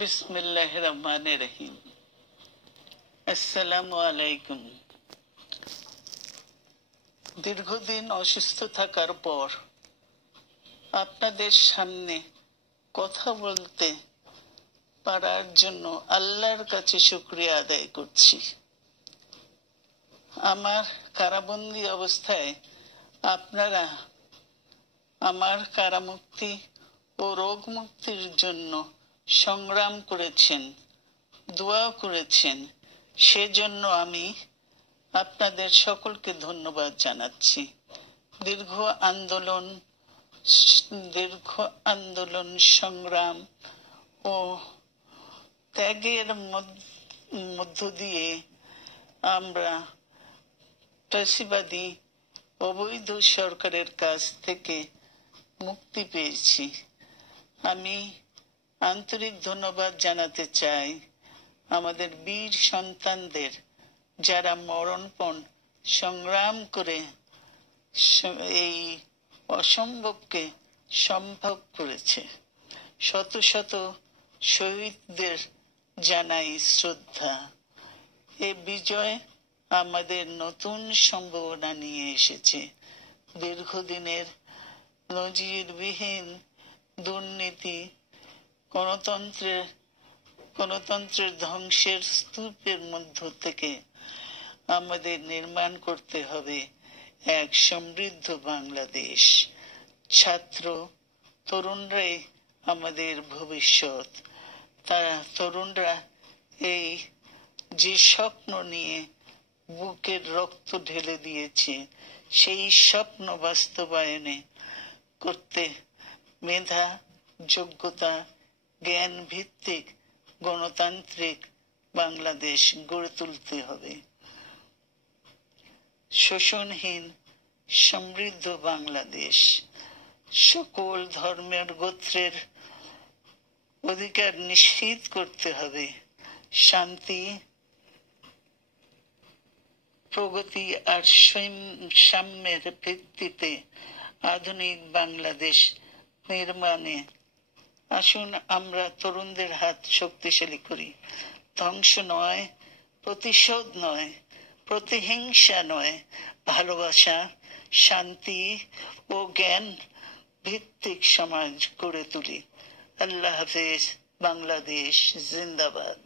বিসমিল্লাহির রহমানির রহিম। আসসালামু আলাইকুম। দীর্ঘদিন অসুস্থ থাকার পর আপনাদের সামনে কথা বলতে পারার জন্য আল্লাহর কাছে শুকরিয়া আদায় করছি। আমার কারাবন্দী অবস্থায় আপনারা আমার কারামুক্তি ও রোগ মুক্তির জন্য সংগ্রাম করেছেন, দোয়া করেছেন, সেজন্য আমি আপনাদের সকলকে ধন্যবাদ জানাচ্ছি। দীর্ঘ আন্দোলন সংগ্রাম ও ত্যাগের মধ্য দিয়ে আমরা ফ্যাসিবাদী অবৈধ সরকারের কাছ থেকে মুক্তি পেয়েছি। আমি আন্তরিক ধন্যবাদ জানাতে চাই আমাদের বীর সন্তানদের, যারা মরণপণ সংগ্রাম করে এই অসম্ভবকে সম্ভব করেছে। শত শত শহীদদের জানাই শ্রদ্ধা। এ বিজয় আমাদের নতুন সম্ভাবনা নিয়ে এসেছে। দীর্ঘদিনের নজিরবিহীন দুর্নীতি, গণতন্ত্রের ধ্বংসের স্তূপের মধ্য থেকে আমাদের নির্মাণ করতে হবে এক সমৃদ্ধ বাংলাদেশ। ছাত্র তরুণরাই আমাদের ভবিষ্যৎ। তারা তরুণরা এই যে স্বপ্ন নিয়ে বুকের রক্ত ঢেলে দিয়েছে, সেই স্বপ্ন বাস্তবায়নে করতে মেধা, যোগ্যতা, জ্ঞান ভিত্তিক গণতান্ত্রিক বাংলাদেশ গড়ে তুলতে হবে। শোষণহীন সমৃদ্ধ বাংলাদেশ। সকল ধর্মের গোত্রের অধিকার নিশ্চিত করতে হবে। শান্তি, প্রগতি আর সাম্যের ভিত্তিতে আধুনিক বাংলাদেশ নির্মাণে আসুন আমরা তরুণদের হাত শক্তিশালী করি। ধ্বংস নয়, প্রতিশোধ নয়, প্রতিহিংসা নয়, ভালোবাসা, শান্তি ও জ্ঞান ভিত্তিক সমাজ গড়ে তুলি। আল্লাহ হাফেজ। বাংলাদেশ জিন্দাবাদ।